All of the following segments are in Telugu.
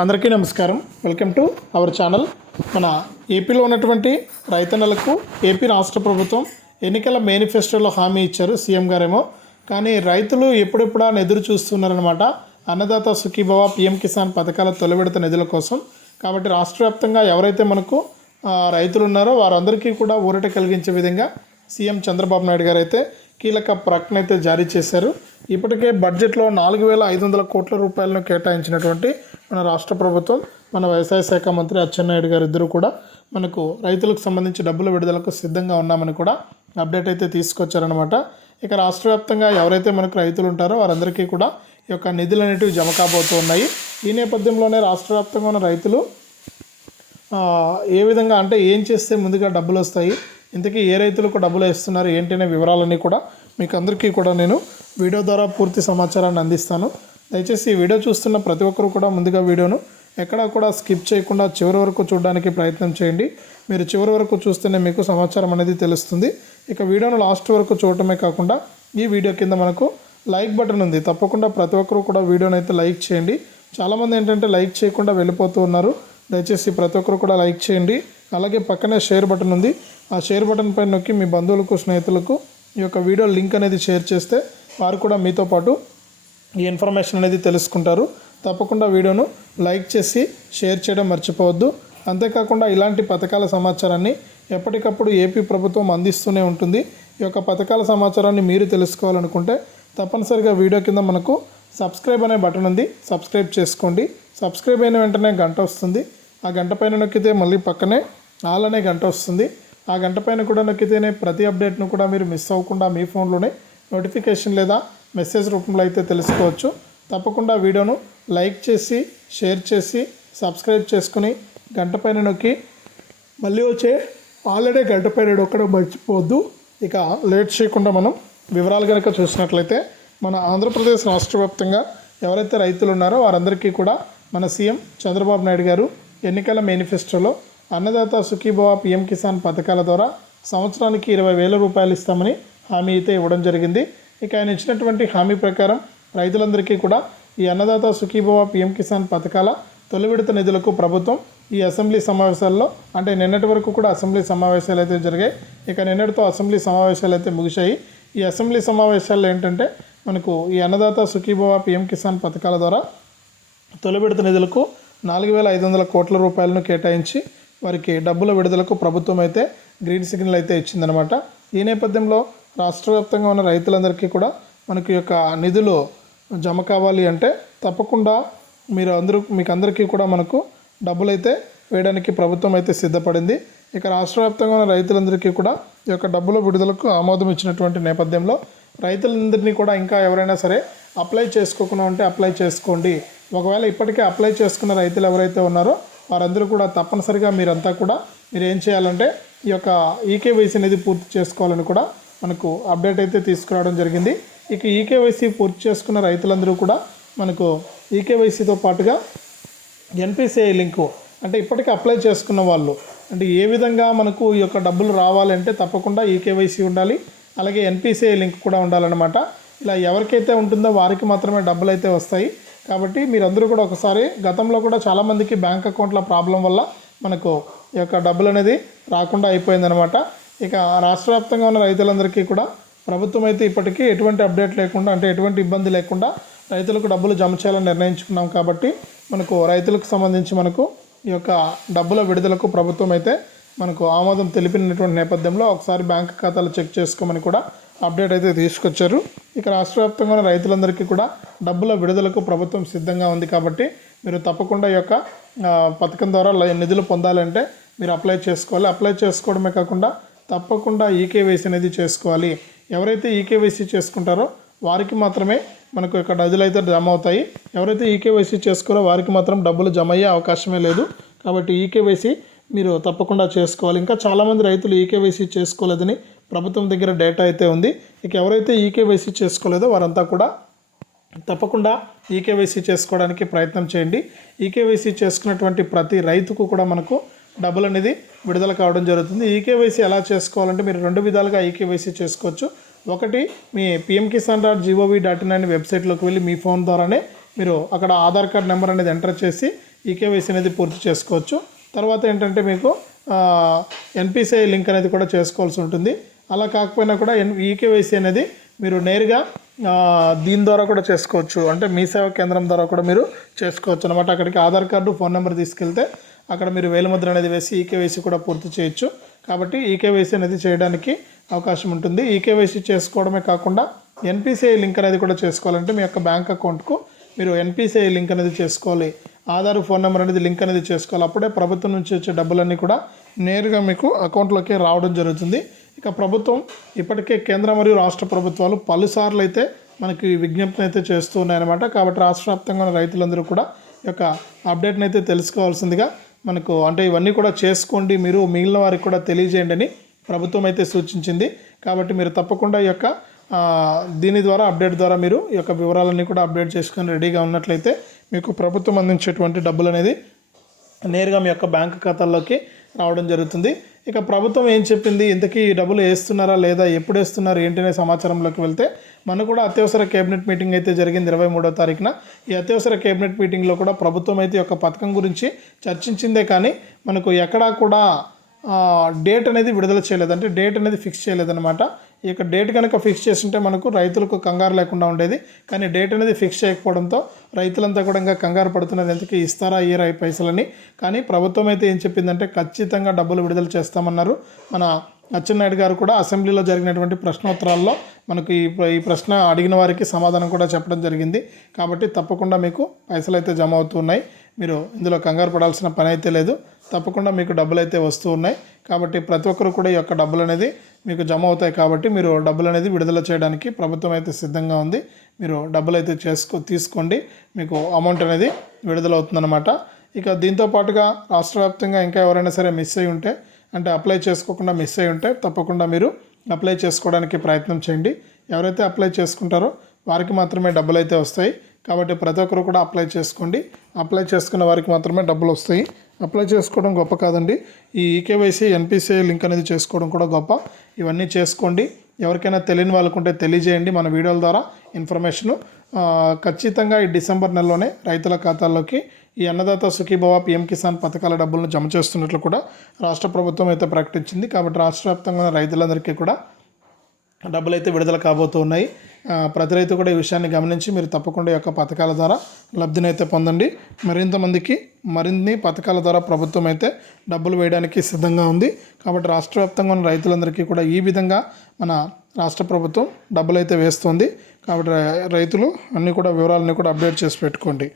అందరికీ నమస్కారం. Welcome to our channel. మన ఏపీలో ఉన్నటువంటి రైతన్నలకు ఏపీ రాష్ట్ర ప్రభుత్వం ఎన్నికల మేనిఫెస్టోలో హామీ ఇచ్చారు సీఎం గారేమో. కానీ రైతులు ఎప్పుడెప్పుడా ఎదురు చూస్తున్నారనమాట అన్నదాత సుఖీభవ పీఎం కిసాన్ పథకాల తొలి విడత నిధుల కోసం. కాబట్టి రాష్ట్ర వ్యాప్తంగా ఎవరైతే మనకు రైతులు ఉన్నారో వారందరికీ కూడా ఊరట కలిగించే విధంగా సీఎం చంద్రబాబు నాయుడు గారు అయితే కీలక ప్రకటన అయితే జారీ చేశారు. ఇప్పటికే బడ్జెట్లో 4,500 కోట్ల రూపాయలను కేటాయించినటువంటి మన రాష్ట్ర ప్రభుత్వం, మన వ్యవసాయ శాఖ మంత్రి అచ్చెన్నాయుడు గారు ఇద్దరు కూడా మనకు రైతులకు సంబంధించి డబ్బుల విడుదలకు సిద్ధంగా ఉన్నామని కూడా అప్డేట్ అయితే తీసుకొచ్చారనమాట. ఇక రాష్ట్ర వ్యాప్తంగా ఎవరైతే మనకు రైతులు ఉంటారో వారందరికీ కూడా ఈ యొక్క నిధులు అనేటివి జమ కాబోతూ ఉన్నాయి. ఈ నేపథ్యంలోనే రాష్ట్ర వ్యాప్తంగా ఉన్న రైతులు ఏ విధంగా అంటే ఏం చేస్తే ముందుగా డబ్బులు వస్తాయి, ఇంతకీ ఏ రైతులకు డబ్బులు ఇస్తున్నారు ఏంటనే వివరాలన్నీ కూడా మీకు అందరికీ కూడా నేను వీడియో ద్వారా పూర్తి సమాచారాన్ని అందిస్తాను. దయచేసి ఈ వీడియో చూస్తున్న ప్రతి ఒక్కరు కూడా ముందుగా వీడియోను ఎక్కడా కూడా స్కిప్ చేయకుండా చివరి వరకు చూడడానికి ప్రయత్నం చేయండి. మీరు చివరి వరకు చూస్తేనే మీకు సమాచారం అనేది తెలుస్తుంది. ఇక వీడియోను లాస్ట్ వరకు చూడటమే కాకుండా ఈ వీడియో కింద మనకు లైక్ బటన్ ఉంది, తప్పకుండా ప్రతి ఒక్కరు కూడా వీడియోని అయితే లైక్ చేయండి. చాలామంది ఏంటంటే లైక్ చేయకుండా వెళ్ళిపోతూ ఉన్నారు. దయచేసి ప్రతి ఒక్కరు కూడా లైక్ చేయండి. అలాగే పక్కనే షేర్ బటన్ ఉంది, ఆ షేర్ బటన్ పైన నొక్కి మీ బంధువులకు స్నేహితులకు ఈ యొక్క వీడియో లింక్ అనేది షేర్ చేస్తే వారు కూడా మీతో పాటు ఈ ఇన్ఫర్మేషన్ అనేది తెలుసుకుంటారు. తప్పకుండా వీడియోను లైక్ చేసి షేర్ చేయడం మర్చిపోవద్దు. అంతేకాకుండా ఇలాంటి పథకాల సమాచారాన్ని ఎప్పటికప్పుడు ఏపీ ప్రభుత్వం అందిస్తూనే ఉంటుంది. ఈ యొక్క పథకాల సమాచారాన్ని మీరు తెలుసుకోవాలనుకుంటే తప్పనిసరిగా వీడియో కింద మనకు సబ్స్క్రైబ్ అనే బటన్ ఉంది, సబ్స్క్రైబ్ చేసుకోండి. సబ్స్క్రైబ్ అయిన వెంటనే గంట వస్తుంది, ఆ గంట పైన నొక్కితే మళ్ళీ పక్కనే ఆల్ అనే గంట వస్తుంది. ఆ గంట పైన కూడా నొక్కితేనే ప్రతి అప్డేట్ను కూడా మీరు మిస్ అవ్వకుండా మీ ఫోన్లోనే నోటిఫికేషన్ లేదా మెసేజ్ రూపంలో అయితే తెలుసుకోవచ్చు. తప్పకుండా వీడియోను లైక్ చేసి షేర్ చేసి సబ్స్క్రైబ్ చేసుకుని గంట పైన నొక్కి మళ్ళీ వచ్చే ఆల్రెడీ గంట పైన నొక్కడం మర్చిపోవద్దు. ఇక లేట్ చేయకుండా మనం వివరాలు కనుక చూసినట్లయితే మన ఆంధ్రప్రదేశ్ రాష్ట్ర వ్యాప్తంగా ఎవరైతే రైతులు ఉన్నారో వారందరికీ కూడా మన సీఎం చంద్రబాబు నాయుడు గారు ఎన్నికల మేనిఫెస్టోలో అన్నదాత సుఖీభవ పీఎం కిసాన్ పథకాల ద్వారా సంవత్సరానికి 20,000 రూపాయలు ఇస్తామని హామీ అయితే ఇవ్వడం జరిగింది. ఇక ఆయన ఇచ్చినటువంటి హామీ ప్రకారం రైతులందరికీ కూడా ఈ అన్నదాత సుఖీభవ పీఎం కిసాన్ పథకాల తొలి విడత నిధులకు ప్రభుత్వం ఈ అసెంబ్లీ సమావేశాల్లో అంటే నిన్నటి వరకు కూడా అసెంబ్లీ సమావేశాలు అయితే జరిగాయి. ఇక నిన్నటితో అసెంబ్లీ సమావేశాలు అయితే ముగిశాయి. ఈ అసెంబ్లీ సమావేశాల్లో ఏంటంటే మనకు ఈ అన్నదాత సుఖీభవ పీఎం కిసాన్ పథకాల ద్వారా తొలి విడత నిధులకు 4,500 కోట్ల రూపాయలను కేటాయించి వారికి డబ్బుల విడుదలకు ప్రభుత్వం అయితే గ్రీన్ సిగ్నల్ అయితే ఇచ్చిందనమాట. ఈ నేపథ్యంలో రాష్ట్ర వ్యాప్తంగా ఉన్న రైతులందరికీ కూడా మనకి యొక్క నిధులు జమ కావాలి అంటే తప్పకుండా మీకు అందరికీ కూడా మనకు డబ్బులు అయితే వేయడానికి ప్రభుత్వం అయితే సిద్ధపడింది. ఇక రాష్ట్ర వ్యాప్తంగా ఉన్న రైతులందరికీ కూడా ఈ యొక్క డబ్బుల విడుదలకు ఆమోదం ఇచ్చినటువంటి నేపథ్యంలో రైతులందరినీ కూడా ఇంకా ఎవరైనా సరే అప్లై చేసుకోకుండా ఉంటే అప్లై చేసుకోండి. ఒకవేళ ఇప్పటికే అప్లై చేసుకున్న రైతులు ఎవరైతే ఉన్నారో వారందరూ కూడా తప్పనిసరిగా మీరు ఏం చేయాలంటే ఈ యొక్క ఈకేవైసీ అనేది పూర్తి చేసుకోవాలని కూడా మనకు అప్డేట్ అయితే తీసుకురావడం జరిగింది. ఇక ఈకేవైసీ పూర్తి చేసుకున్న రైతులందరూ కూడా మనకు ఈకేవైసీతో పాటుగా ఎన్పిసిఐ లింకు అంటే ఇప్పటికే అప్లై చేసుకున్న వాళ్ళు అంటే ఏ విధంగా మనకు ఈ యొక్క డబ్బులు రావాలంటే తప్పకుండా ఈకేవైసీ ఉండాలి, అలాగే ఎన్పిసిఐ లింక్ కూడా ఉండాలన్నమాట. ఇలా ఎవరికైతే ఉంటుందో వారికి మాత్రమే డబ్బులు అయితే వస్తాయి. కాబట్టి మీరందరూ కూడా ఒకసారి గతంలో కూడా చాలామందికి బ్యాంక్ అకౌంట్ల ప్రాబ్లం వల్ల మనకు ఈ యొక్క డబ్బులు అనేది రాకుండా అయిపోయిందనమాట. ఇక రాష్ట్ర వ్యాప్తంగా ఉన్న రైతులందరికీ కూడా ప్రభుత్వం అయితే ఇప్పటికీ ఎటువంటి అప్డేట్ లేకుండా అంటే ఎటువంటి ఇబ్బంది లేకుండా రైతులకు డబ్బులు జమ చేయాలని నిర్ణయించుకున్నాం. కాబట్టి మనకు రైతులకు సంబంధించి మనకు ఈ యొక్క డబ్బుల విడుదలకు ప్రభుత్వం అయితే మనకు ఆమోదం తెలిపినటువంటి నేపథ్యంలో ఒకసారి బ్యాంక్ ఖాతాలు చెక్ చేసుకోమని కూడా అప్డేట్ అయితే తీసుకొచ్చారు. ఇక రాష్ట్ర వ్యాప్తంగా ఉన్న రైతులందరికీ కూడా డబ్బుల విడుదలకు ప్రభుత్వం సిద్ధంగా ఉంది. కాబట్టి మీరు తప్పకుండా ఈ యొక్క పథకం ద్వారా నిధులు పొందాలంటే మీరు అప్లై చేసుకోవాలి. అప్లై చేసుకోవడమే కాకుండా తప్పకుండా ఈకేవైసీ అనేది చేసుకోవాలి. ఎవరైతే ఈకేవైసీ చేసుకుంటారో వారికి మాత్రమే మనకు యొక్క డబ్బులు అయితే జమ అవుతాయి. ఎవరైతే ఈకేవైసీ చేసుకోరో వారికి మాత్రం డబ్బులు జమ అయ్యే అవకాశమే లేదు. కాబట్టి ఈకేవైసీ మీరు తప్పకుండా చేసుకోవాలి. ఇంకా చాలామంది రైతులు ఈకేవైసీ చేసుకోలేదని ప్రభుత్వం దగ్గర డేటా అయితే ఉంది. ఇక ఎవరైతే ఈకేవైసీ చేసుకోలేదో వారంతా కూడా తప్పకుండా ఈకేవైసీ చేసుకోవడానికి ప్రయత్నం చేయండి. ఈకేవైసీ చేసుకున్నటువంటి ప్రతి రైతుకు కూడా మనకు డబ్బులు అనేది విడుదల కావడం జరుగుతుంది. ఈకేవైసీ ఎలా చేసుకోవాలంటే మీరు 2 విధాలుగా ఈకేవైసీ చేసుకోవచ్చు. ఒకటి మీ pmkisan.gov.in అనే వెబ్సైట్లోకి వెళ్ళి మీ ఫోన్ ద్వారానే మీరు అక్కడ ఆధార్ కార్డ్ నెంబర్ అనేది ఎంటర్ చేసి ఈకేవైసీ అనేది పూర్తి చేసుకోవచ్చు. తర్వాత ఏంటంటే మీకు ఎన్పిసిఐ లింక్ అనేది కూడా చేసుకోవాల్సి ఉంటుంది. అలా కాకపోయినా కూడా ఈకేవైసీ అనేది మీరు నేరుగా దీని ద్వారా కూడా చేసుకోవచ్చు. అంటే మీ సేవా కేంద్రం ద్వారా కూడా మీరు చేసుకోవచ్చు అనమాట. అక్కడికి ఆధార్ కార్డు, ఫోన్ నెంబర్ తీసుకెళ్తే అక్కడ మీరు వేలిముద్ర అనేది వేసి ఈకేవైసీ కూడా పూర్తి చేయొచ్చు. కాబట్టి ఈకేవైసీ అనేది చేయడానికి అవకాశం ఉంటుంది. ఈకేవైసీ చేసుకోవడమే కాకుండా ఎన్పిసిఐ లింక్ అనేది కూడా చేసుకోవాలంటే మీ యొక్క బ్యాంక్ అకౌంట్కు మీరు ఎన్పిసిఐ లింక్ అనేది చేసుకోవాలి. ఆధార్, ఫోన్ నెంబర్ అనేది లింక్ అనేది చేసుకోవాలి. అప్పుడే ప్రభుత్వం నుంచి వచ్చే డబ్బులన్నీ కూడా నేరుగా మీకు అకౌంట్లోకి రావడం జరుగుతుంది. ఇక ప్రభుత్వం ఇప్పటికే కేంద్ర మరియు రాష్ట్ర ప్రభుత్వాలు పలుసార్లు అయితే మనకి విజ్ఞప్తిని అయితే చేస్తూ ఉన్నాయన్నమాట. కాబట్టి రాష్ట్ర వ్యాప్తంగా ఉన్న రైతులందరూ కూడా ఈ యొక్క అప్డేట్ని అయితే తెలుసుకోవాల్సిందిగా మనకు అంటే ఇవన్నీ కూడా చేసుకోండి, మీరు మిగిలిన వారికి కూడా తెలియజేయండి అని ప్రభుత్వం అయితే సూచించింది. కాబట్టి మీరు తప్పకుండా ఈ యొక్క దీని ద్వారా అప్డేట్ ద్వారా మీరు ఈ యొక్క వివరాలన్నీ కూడా అప్డేట్ చేసుకొని రెడీగా ఉన్నట్లయితే మీకు ప్రభుత్వం అందించేటువంటి డబ్బులు అనేది నేరుగా మీ యొక్క బ్యాంక్ ఖాతాల్లోకి రావడం జరుగుతుంది. ఇక ప్రభుత్వం ఏం చెప్పింది, ఇంతకీ ఈ డబ్బులు వేస్తున్నారా లేదా, ఎప్పుడు వేస్తున్నారు ఏంటి అనే సమాచారంలోకి వెళ్తే మనకు కూడా అత్యవసర కేబినెట్ మీటింగ్ అయితే జరిగింది 23వ తారీఖున. ఈ అత్యవసర కేబినెట్ మీటింగ్లో కూడా ప్రభుత్వం అయితే ఈ యొక్క పథకం గురించి చర్చించిందే కానీ మనకు ఎక్కడా కూడా డేట్ అనేది విడుదల చేయలేదు. అంటే డేట్ అనేది ఫిక్స్ చేయలేదన్నమాట. ఈ యొక్క డేట్ కనుక ఫిక్స్ చేస్తుంటే మనకు రైతులకు కంగారు లేకుండా ఉండేది. కానీ డేట్ అనేది ఫిక్స్ చేయకపోవడంతో రైతులంతా కూడా ఇంకా కంగారు పడుతున్నారు, ఎందుకు ఇస్తారా ఇయ్యరా ఈ పైసలని. కానీ ప్రభుత్వం అయితే ఏం చెప్పిందంటే ఖచ్చితంగా డబ్బులు విడుదల చేస్తామన్నారు. మన అచ్చెన్నాయుడు గారు కూడా అసెంబ్లీలో జరిగినటువంటి ప్రశ్నోత్తరాల్లో మనకు ఈ ప్రశ్న అడిగిన వారికి సమాధానం కూడా చెప్పడం జరిగింది. కాబట్టి తప్పకుండా మీకు పైసలు అయితే జమ అవుతున్నాయి. మీరు ఇందులో కంగారు పడాల్సిన పని అయితే లేదు. తప్పకుండా మీకు డబ్బులు అయితే వస్తూ ఉన్నాయి. కాబట్టి ప్రతి ఒక్కరు కూడా ఈ యొక్క డబ్బులు అనేది మీకు జమ అవుతాయి. కాబట్టి మీరు డబ్బులు అనేది విడుదల చేయడానికి ప్రభుత్వం అయితే సిద్ధంగా ఉంది. మీరు డబ్బులు అయితే తీసుకోండి, మీకు అమౌంట్ అనేది విడుదల అవుతుందన్నమాట. ఇక దీంతో పాటుగా రాష్ట్ర వ్యాప్తంగా ఇంకా ఎవరైనా సరే మిస్ అయి ఉంటే, అంటే అప్లై చేసుకోకుండా మిస్ అయి ఉంటే తప్పకుండా మీరు అప్లై చేసుకోవడానికి ప్రయత్నం చేయండి. ఎవరైతే అప్లై చేసుకుంటారో వారికి మాత్రమే డబ్బులు అయితే వస్తాయి. కాబట్టి ప్రతి ఒక్కరు కూడా అప్లై చేసుకోండి. అప్లై చేసుకున్న వారికి మాత్రమే డబ్బులు వస్తాయి. అప్లై చేసుకోవడం గొప్ప కాదండి, ఈ ఈకేవైసీ, ఎన్పిసిఐ లింక్ అనేది చేసుకోవడం కూడా గొప్ప. ఇవన్నీ చేసుకోండి. ఎవరికైనా తెలియని వాళ్ళకుంటే తెలియజేయండి. మన వీడియోల ద్వారా ఇన్ఫర్మేషను ఖచ్చితంగా ఈ డిసెంబర్ నెలలోనే రైతుల ఖాతాల్లోకి ఈ అన్నదాత సుఖీభవ, పిఎం కిసాన్ పథకాల డబ్బులను జమ చేస్తున్నట్లు కూడా రాష్ట్ర ప్రభుత్వం అయితే ప్రకటించింది. కాబట్టి రాష్ట్ర వ్యాప్తంగా రైతులందరికీ కూడా డబ్బులు అయితే విడుదల కాబోతూ ఉన్నాయి. ప్రతి రైతు కూడా ఈ విషయాన్ని గమనించి మీరు తప్పకుండా ఈ యొక్క పథకాల ద్వారా లబ్ధిని అయితే పొందండి. మరిన్ని పథకాల ద్వారా ప్రభుత్వం అయితే డబ్బులు వేయడానికి సిద్ధంగా ఉంది. కాబట్టి రాష్ట్ర వ్యాప్తంగా ఉన్న రైతులందరికీ కూడా ఈ విధంగా మన రాష్ట్ర ప్రభుత్వం డబ్బులు అయితే వేస్తుంది. కాబట్టి రైతులు అన్నీ కూడా వివరాలన్నీ కూడా అప్డేట్ చేసి పెట్టుకోండి.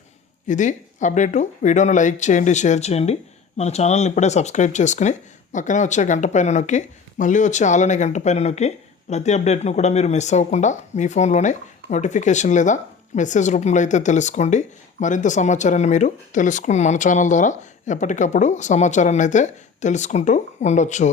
ఇది అప్డేటు. వీడియోను లైక్ చేయండి, షేర్ చేయండి. మన ఛానల్ని ఇప్పుడే సబ్స్క్రైబ్ చేసుకుని పక్కనే వచ్చే గంట పైన నొక్కి మళ్ళీ వచ్చే ఆల్ అనే గంట పైన నొక్కి ప్రతి అప్డేట్ను కూడా మీరు మిస్ అవ్వకుండా మీ ఫోన్లోనే నోటిఫికేషన్ లేదా మెసేజ్ రూపంలో అయితే తెలుసుకోండి. మరింత సమాచారాన్ని మీరు మన ఛానల్ ద్వారా ఎప్పటికప్పుడు సమాచారాన్ని అయితే తెలుసుకుంటూ ఉండొచ్చు.